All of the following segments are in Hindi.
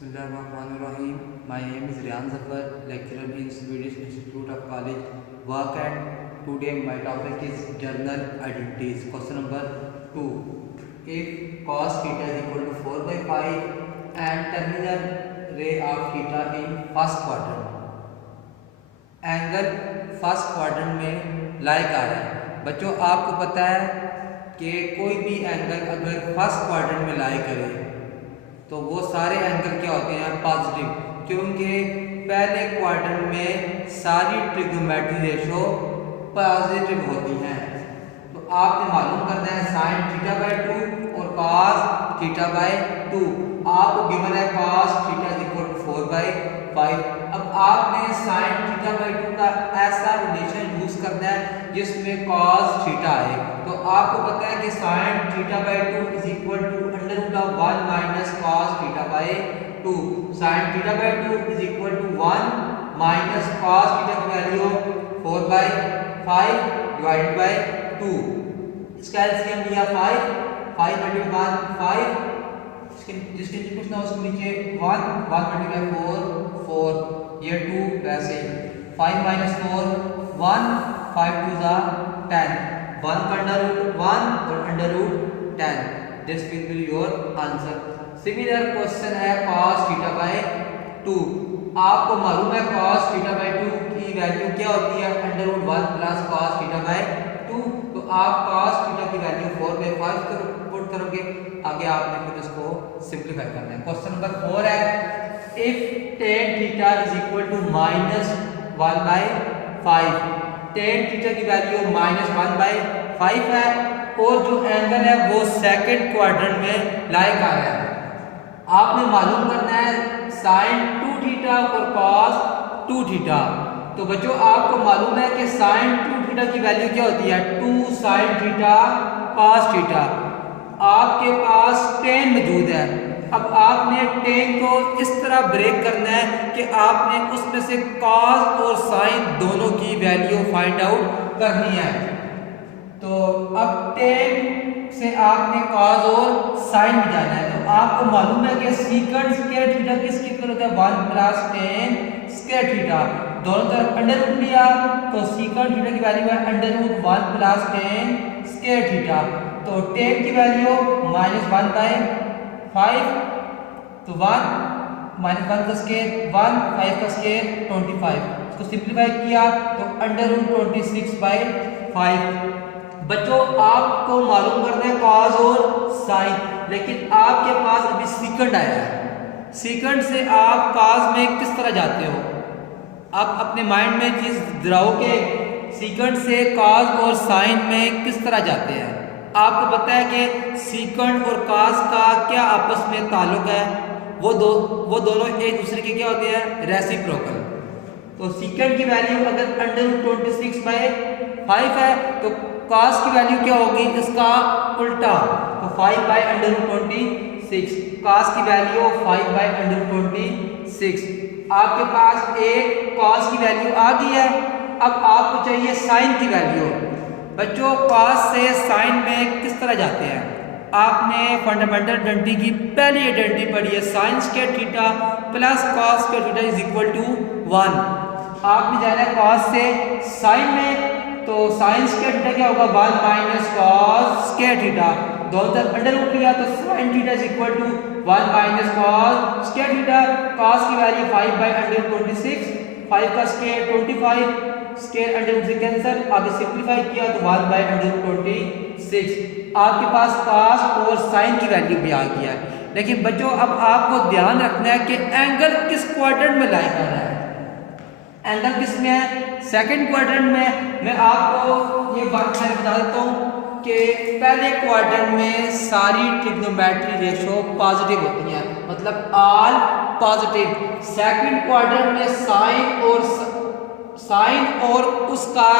Bismillahirrahmanirrahim. My name is Riyan Zafar, lecturer in Swedish Institute of College, Work, and today my topic is journal identities. Question number 2. If cos theta is equal to 4 by 5 and terminal ray of theta in first quadrant, angle first quadrant में लाई कर रहा है। बच्चों आपको पता है कि कोई भी एंगल अगर फर्स्ट क्वाड्रेंट में लाई करे तो वो सारे एंगल क्या होते हैं, पॉजिटिव, क्योंकि पहले क्वाड्रेंट में सारी ट्रिग्नोमेट्री रेशो पॉजिटिव होती हैं। तो आपने मालूम करना है साइन थीटा बाय 2 और कॉस थीटा बाय 2। आपको गिवन है cos theta is equal to 4 by 5। अब आपने साइन थीटा बाय 2 का ऐसा रिलेशन यूज करना है जिसमें कॉस थीटा आए। तो आपको पता है कि sine theta by 2 is equal to under root of 1 minus cos theta by 2। Sine theta by 2 is equal to 1 minus cos theta की वैल्यू 4 बाय 5 डिवाइडेड बाय 2। इसका एलसीएम लिया 5 मल्टीप्लाई 5, जिसके नीचे कुछ ना उसके नीचे 1 मल्टीप्लाई 4 ये 2 वैसे ही 5 माइनस 4 1 5 2 जा 10 1 का अंडर रूट 1 और under root 10। This will be your answer. Similar question है cos थीटा बाय 2। आपको मालूम है cos थीटा बाय 2 की वैल्यू क्या होती है, under root 1 plus cos theta by 2। तो आप cos थीटा की वैल्यू 4 बाय 5 पुट करोगे, आगे आपने फिर उसको सिंपलीफाई करना है। क्वेश्चन नंबर 4 है if tan theta is equal to minus 1 by 5। tan theta की वैल्यू माइनस 1 बाय 5 है और जो एंगल है वो सेकंड क्वाड्रेंट में लाई कर रहा है। आपने मालूम करना है साइन 2 थीटा और cos 2 थीटा। तो बच्चों आपको मालूम है कि साइन 2 थीटा की वैल्यू क्या होती है, 2 साइन थीटा cos थीटा। आपके पास tan मौजूद है। अब आपने tan को इस तरह ब्रेक करना है कि आपने उसमें से cos और sin दोनों की वैल्यू फाइंड आउट करनी है। तो अब tan से आपने cos और sin भी जाना है। तो आपको मालूम है कि सीकंड स्क्वायर थीटा किसके इक्वल होता है, 1 प्लस tan स्क्वायर थीटा। दोनों तरफ अंडर रूट लिया तो सीकंड थीटा की वैल्यू है under root 1 plus tan square theta. तो tan की वैल्यू माइनस 1 बाय 5, तो 1 माइनस 1 का स्क्वायर 1 5 का स्क्वायर 25। इसको सिंपलीफाई किया तो अंडर रूट 26 बाय 5। बच्चों आपको मालूम करना है cos और sin, लेकिन आपके पास अभी सीकंड आया है। सीकंड से आप cos में किस तरह जाते हो, आप अपने माइंड में चीज दिलाओ कि सीकंड से cos और sin में किस तरह जाते हैं। आपको पता है कि सीकंड और cos का क्या आपस में ताल्लुक है, वो दोनों एक दूसरे के क्या होते हैं, रेसिप्रोकल। तो सीकंड की वैल्यू अगर अंडर रूट 26 बाय 5 है तो cos की वैल्यू क्या होगी, इसका उल्टा, तो 5 बाय अंडर रूट 26। cos की वैल्यू 5 बाय अंडर रूट 26। आपके पास एक cos की वैल्यू आ गई है। अब आपको चाहिए sin की वैल्यू। बच्चों cos से sin में किस तरह जाते हैं, आपने फंडामेंटल आइडेंटिटी की पहली आइडेंटिटी पढ़ी है, sin square theta plus cos square theta is equal to 1। आपने जाना है cos से sin में, तो sin स्क्वायर थीटा क्या होगा, 1 माइनस cos स्क्वायर थीटा। दोनों तरफ अंडर रूट लिया तो sin theta is equal to 1 minus cos square theta. cos की वैल्यू 5 बाय अंडर रूट 26, 5 का स्क्वायर 25, स्क्वायर अंडर रूट से कैंसिल, आगे सिंपलीफाई किया तो 1 बाय अंडर रूट 26। आपके पास cos और sin की वैल्यू भी आ गया है। लेकिन बच्चों अब आपको ध्यान रखना है कि एंगल किस क्वाड्रेंट में लाई कर रहा है। एंगल किस में है, सेकंड क्वाड्रेंट में। मैं आपको ये बात मैं बता देता हूँ कि पहले क्वाड्रेंट में सारी ट्रिग्नोमेट्री रेशो पॉजिटिव होती हैं, मतलब ऑल पॉजिटिव। सेकंड क्वाड्रेंट में साइन और उसका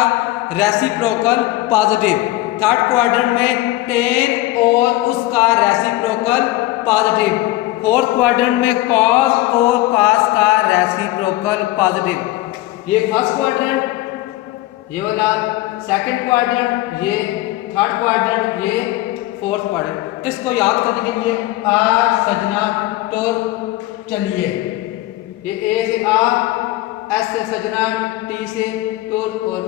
रेसिप्रोकल पॉजिटिव। थर्ड क्वाड्रेंट में tan और उसका रेसिप्रोकल पॉजिटिव। फोर्थ क्वाड्रेंट में cos और cos का रेसिप्रोकल पॉजिटिव। ये फर्स्ट क्वाड्रेंट, ये वाला सेकंड क्वाड्रेंट, ये थर्ड क्वाड्रेंट, ये फोर्थ क्वाड्रेंट। इसको याद करने के लिए आज सजना टूर चलिए, ये ए से आ, एस से सजना, टी से तुर और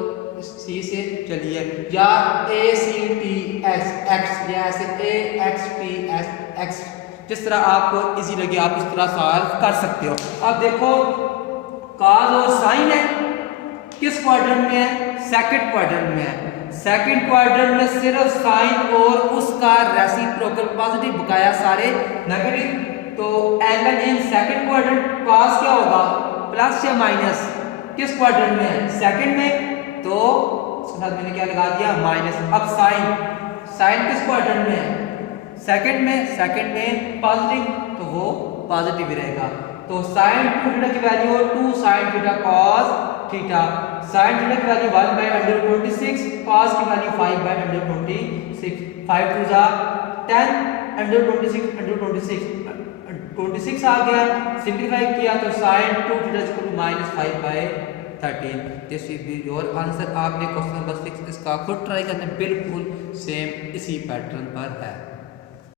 सी से चलिए, या ए सी टी एस एक्स, या ऐसे ए एक्स टी एस एक्स, जिस तरह आपको इजी लगे आप इस तरह सॉल्व कर सकते हो। अब देखो कॉज और साइन है, किस क्वाड्रेंट में है? सेकंड क्वाड्रेंट में है। सेकंड क्वाड्रेंट में सिर्फ साइन और उसका रेसिप्रोकल पॉजिटिव, बकाया सारे नेगेटिव। तो angle in second quadrant cos क्या होगा? प्लस या माइनस? किस क्वाड्रेंट में है? सेकंड में, तो उसके साथ मैंने क्या लगा दिया? माइनस। अब साइन, साइन किस क्वाड्रेंट में है? सेकंड में। सेकंड में पॉजिटिव, तो वो पॉजिटिव ही रहेगा। तो साइन 2 थीटा की value 2 sine theta cos theta. Sine theta की वैल्यू 1/26, कॉस की वैल्यू 5/26। 5 2 जा 10, √26 26 आ गया। सिंप्लीफाई किया तो sine 2 theta -5/13। This will be your answer. आपने क्वेश्चन नंबर 6 इसका खुद ट्राई करना, बिल्कुल सेम इसी पैटर्न पर है।